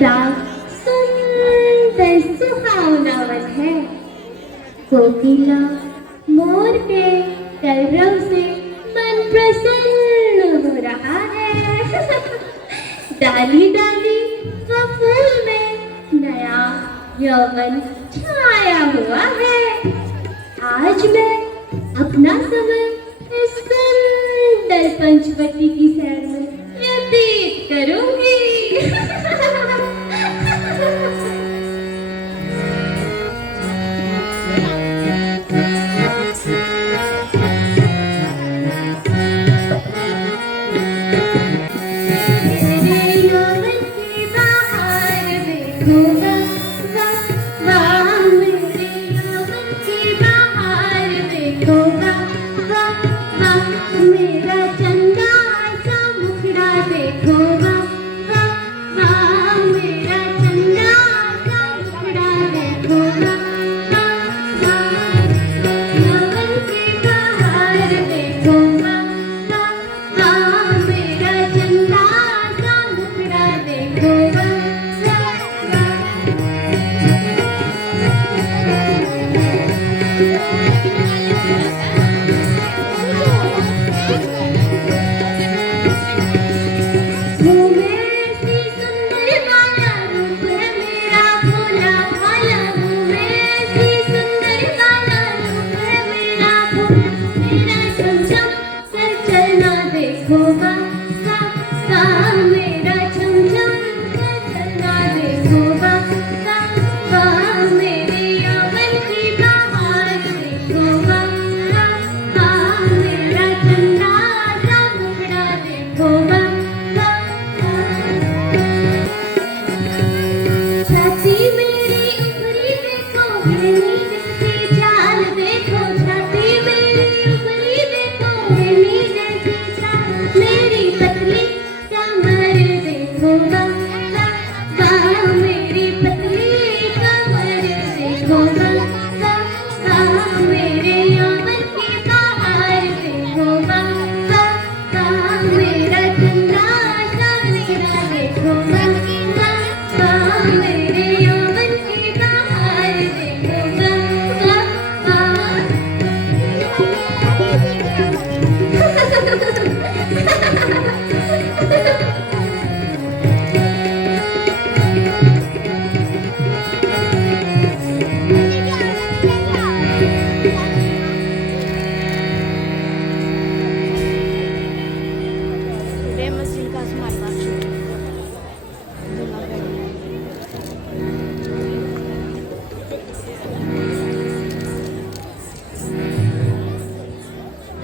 कैसा सुंदर सुहावना वन है। कोकिला मोर के कलरव से मन प्रसन्न हो रहा है। डाली डाली व फूल में नया यौवन छाया हुआ है। आज मैं अपना समय इस सुंदर पंचवटी की सैर में व्यतीत करूंगी।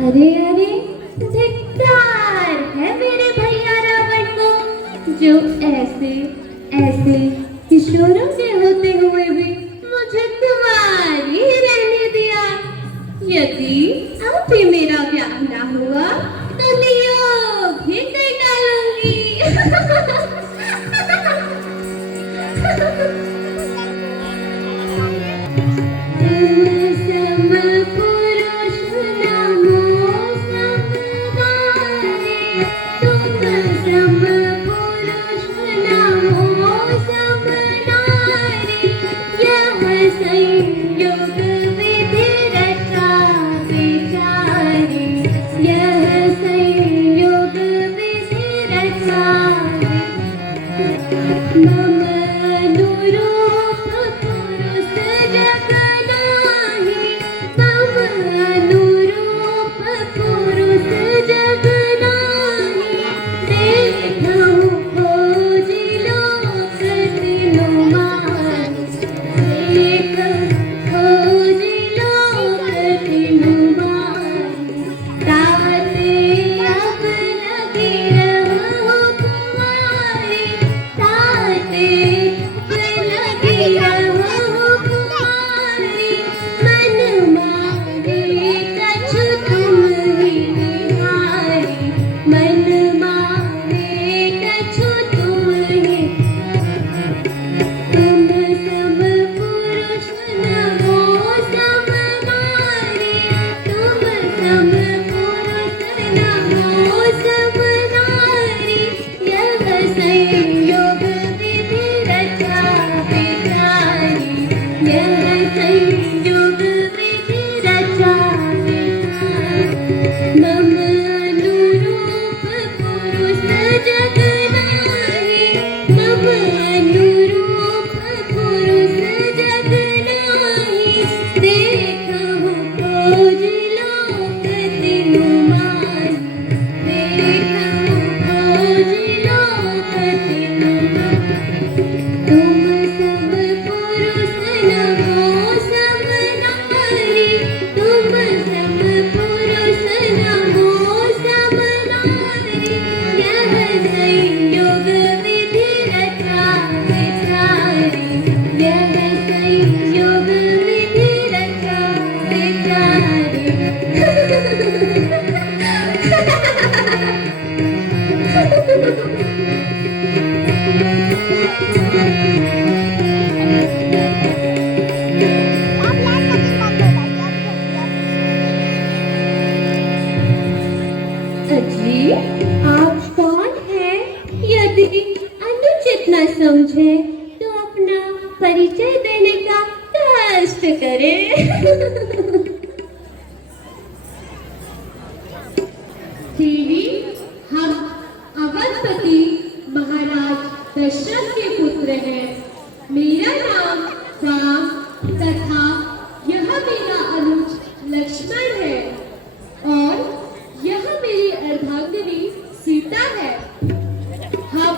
अरे अरे धिक्कार है मेरे भैया रावण को, जो ऐसे ऐसे किशोरों के होते हुए भी मुझे कुंवारी ही रहने दिया। यदि अब भी मेरा ब्याह ना हुआ तो नियोग ही कर डालूंगी। अजी, आप कौन हैं? यदि अनुचित न समझे तो अपना परिचय देने का कष्ट करें। देवी, हम अवधपति महाराज दशरथ के पुत्र हैं। मेरा नाम राम तथा यह मेरा अनुज लक्ष्मण है और यह मेरी अर्धांगिनी सीता है। हम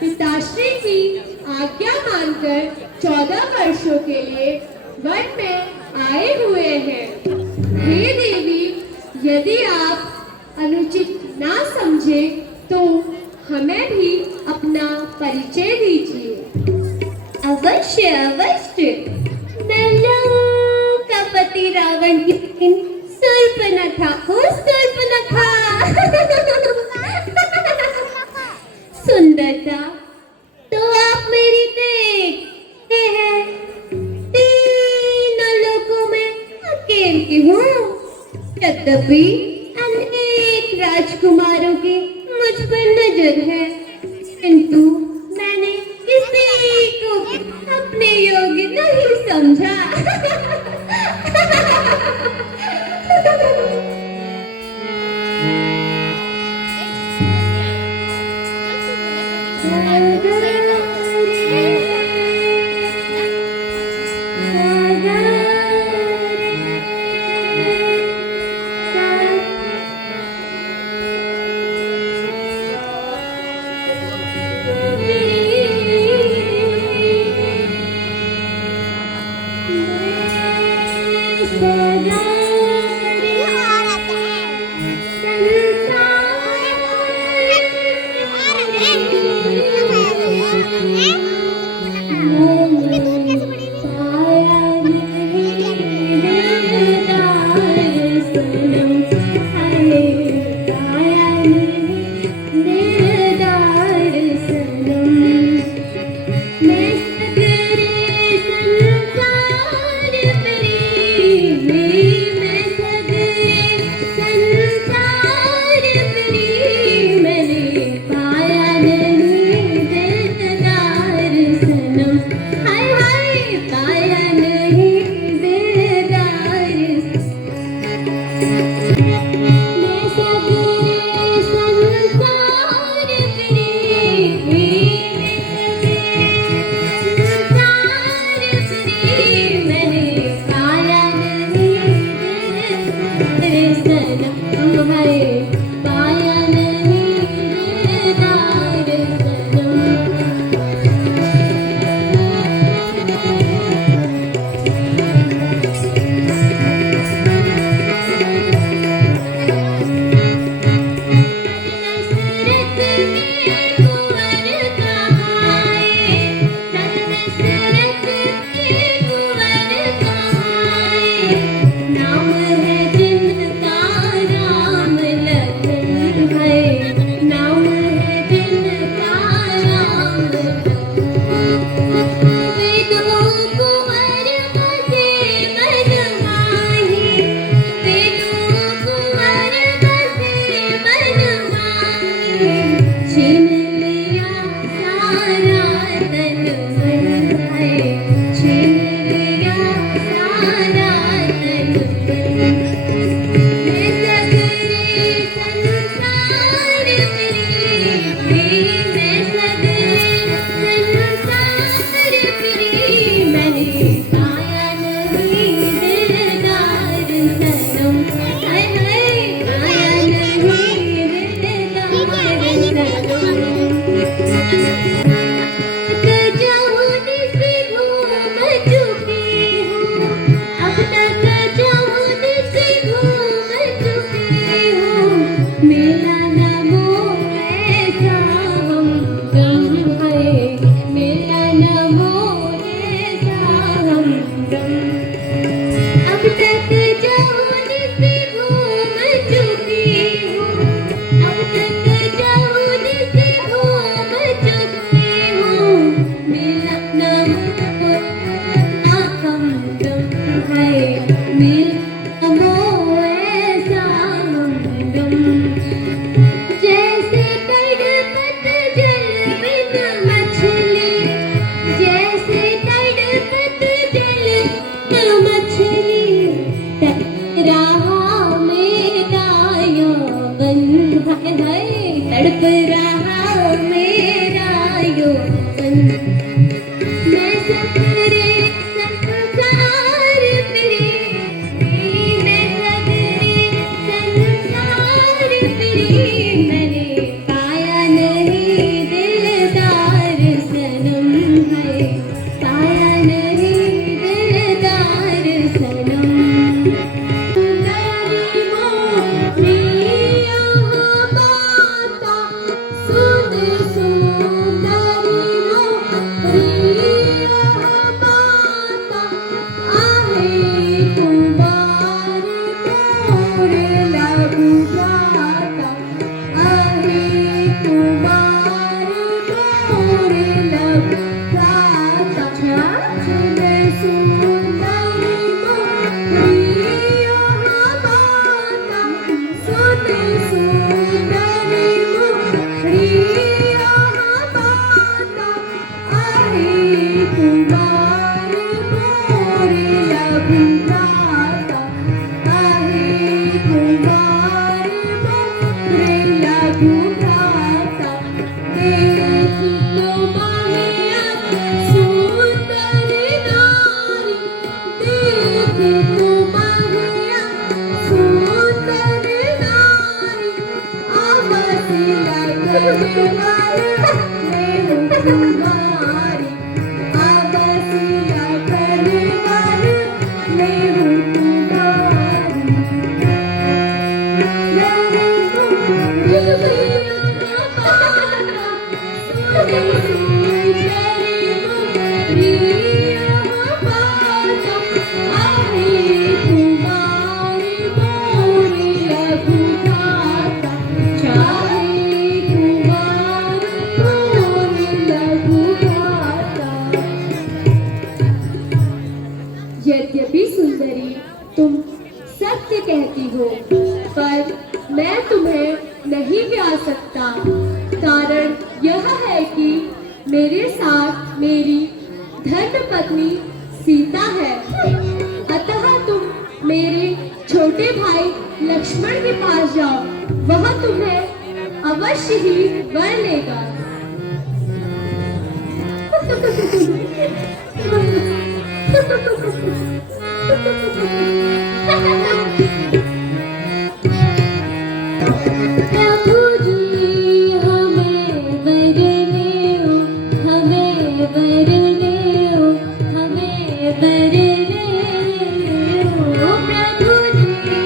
पिताश्री की आज्ञा मानकर 14 वर्षों के लिए वन में आए हुए हैं। हे देवी, यदि आप अनुचित ना समझे तो हमें भी अपना परिचय दीजिए। अवश्य अवश्य। मैं लंकापति रावण की शूर्पणखा हूँ, शूर्पणखा। सुंदरता तो आप मेरी देखते हैं, तीनों लोगों में अकेली हूँ। यद्यपि अनेक राजकुमारों की मुझ पर नजर है, किंतु मैंने किसी को अपने योग्य नहीं समझा। अब तक जाऊं तड़प रहा मेरा यौवन। मैं सगरे संसार फिरी, मैं सगरे संसार फिरी, मैंने पाया नहीं दिलदार सनम है, पाया नहीं दिलदार सनम। सुंदरी मोरी यहाँ बाता, सुन सुंदरी मोरी यहाँ बाता, आहे कुमार मोर लघु भ्राता, आहे कुमार मोर लघु भ्राता। सुन सुंदरी मोरी यहाँ बाता, सुन सुंदरी मोरी यहाँ बाता, आहे कुमार मोर लघु भ्राता, आहे कुमार मोर लघु भ्राता। देख तो माहिया सुंदर नारी, देख तो माहिया सुंदर नारी, आवासिया करने वाले मैं हूँ तुम्हारी, आवासिया करने वाले मैं हूँ तुम्हारी। यद्यपि सुंदरी तुम सत्य कहती हो, पर मैं तुम्हें नहीं ब्याह सकता। कारण यह है कि मेरे साथ मेरी धर्मपत्नी सीता है, अतः तुम मेरे छोटे भाई लक्ष्मण के पास जाओ, वह तुम्हें अवश्य ही वर लेगा। प्रभु जी हमें वर लेओ, हमें वर लेओ, हमें वर लेओ। प्रभु जी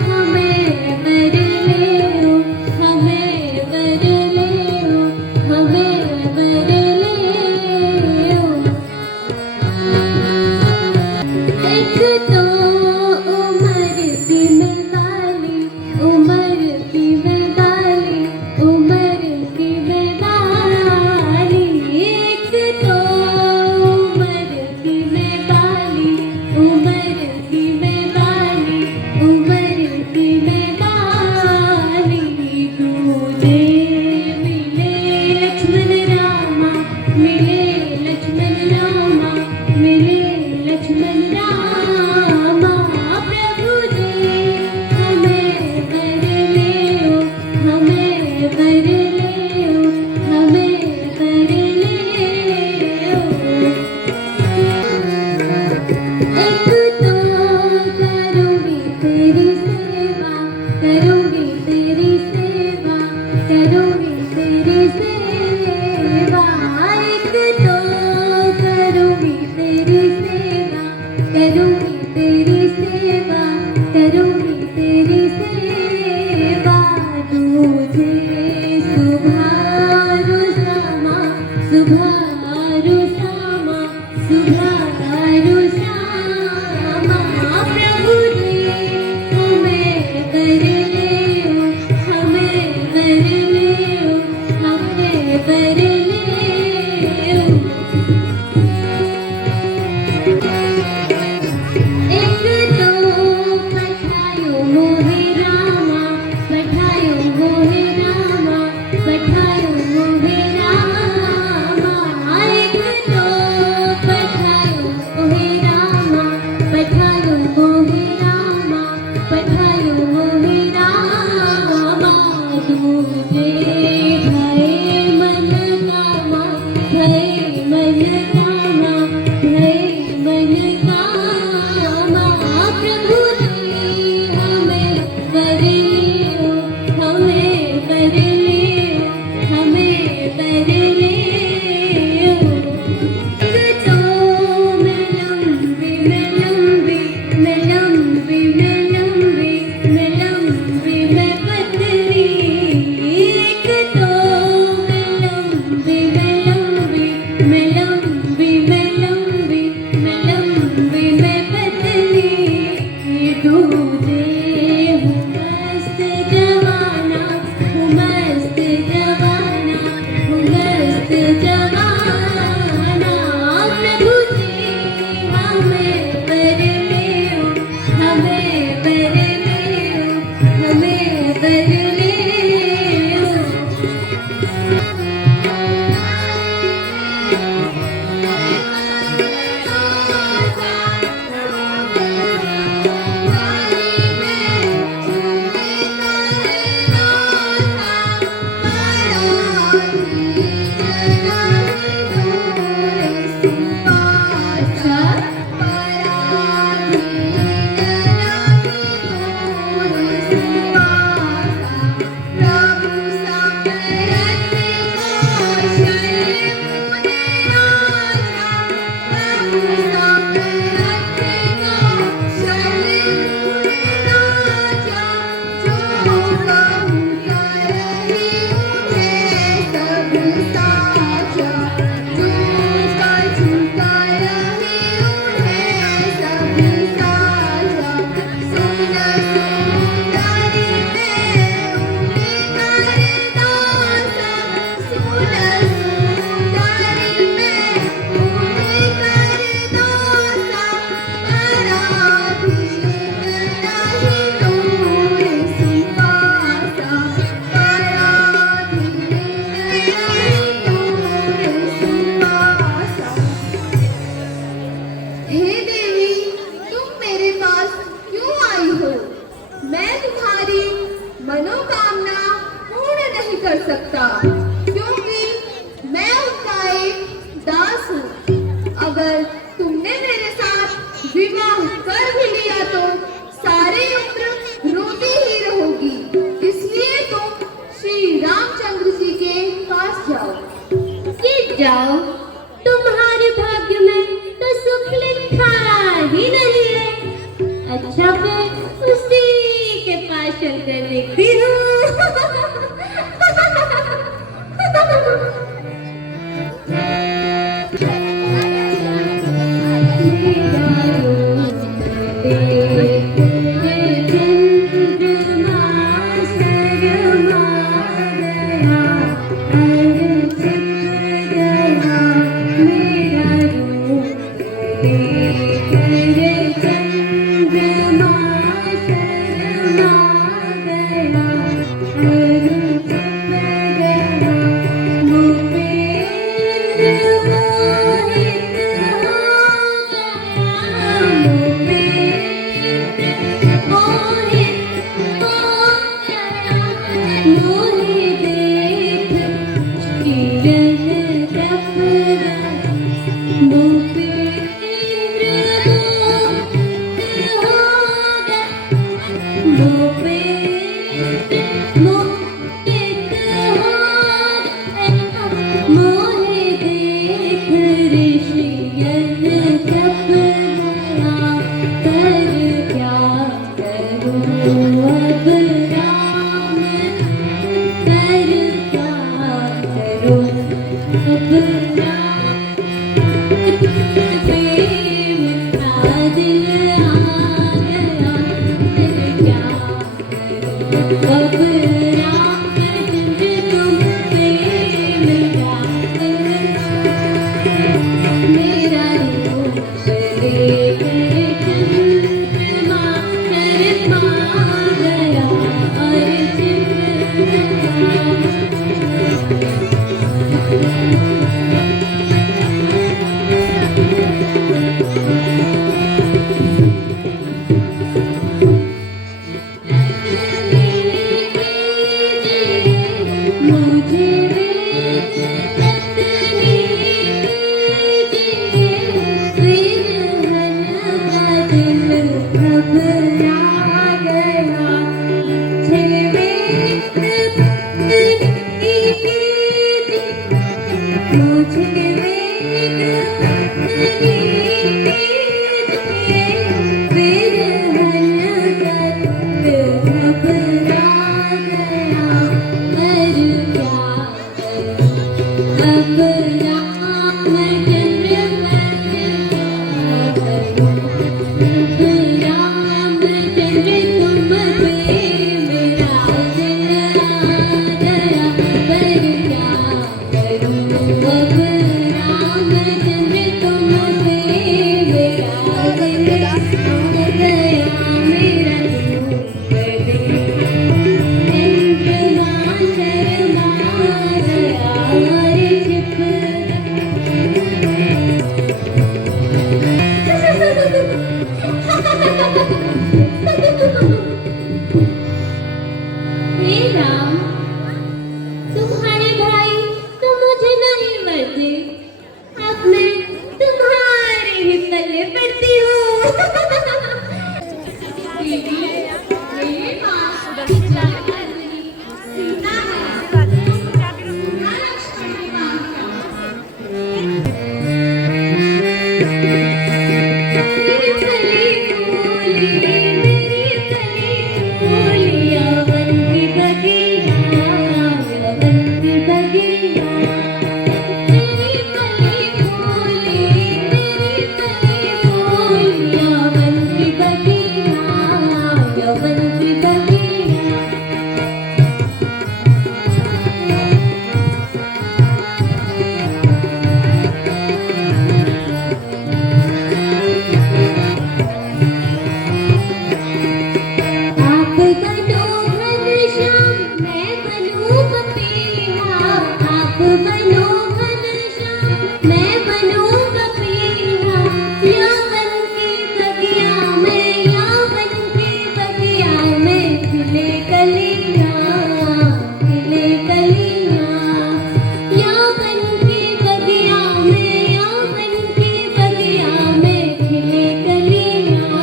हमें वर लेओ, हमें वर लेओ, हमें वर लेओ। एक तो हे देवी, तुम मेरे पास क्यों आई हो? मैं तुम्हारी मनोकामना पूर्ण नहीं कर सकता, क्योंकि मैं उसका एक दास हूँ। अगर तुमने मेरे साथ विवाह कर भी लिया तो सारी उम्र रोती ही रहोगी। इसलिए तुम श्री रामचंद्र जी के पास जाओ। कि जाओ, तुम्हारे भाग्य में तो सुख लिखा ही नहीं है। अच्छा, फिर उसी के पास चलकर देखती हूँ। बनो घनश्याम मैं बनूं कपीहा यौवन की बगिया में खिले कलियां यौवन की बगिया में खिले कलियां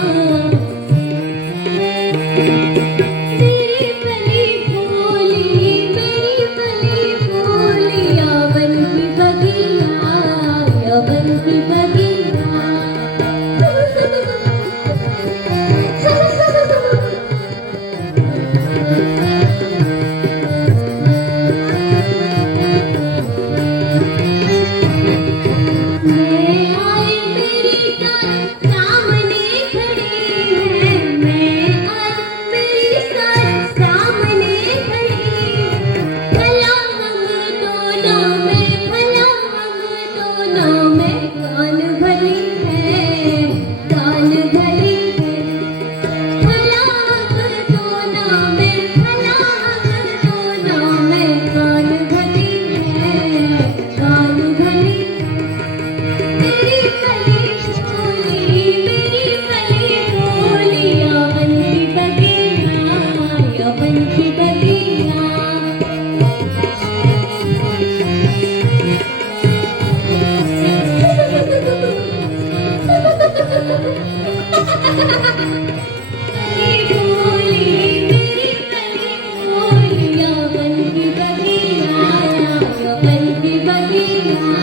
मेरी फली फूली यौवन की मैं आई मेरी साथ सामने खड़ी है मैं आई मेरी साथ सामने खड़ी भला हम दोनों में कौन भली है भला हम दोनों में कौन भली है मेरी फली फूली यौवन की बगिया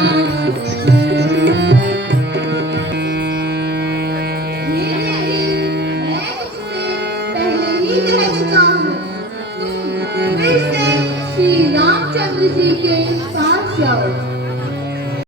मैं तुझसे पहले ही कह चुका हूँ तुम फिर से श्री रामचंद्र जी के पास जाओ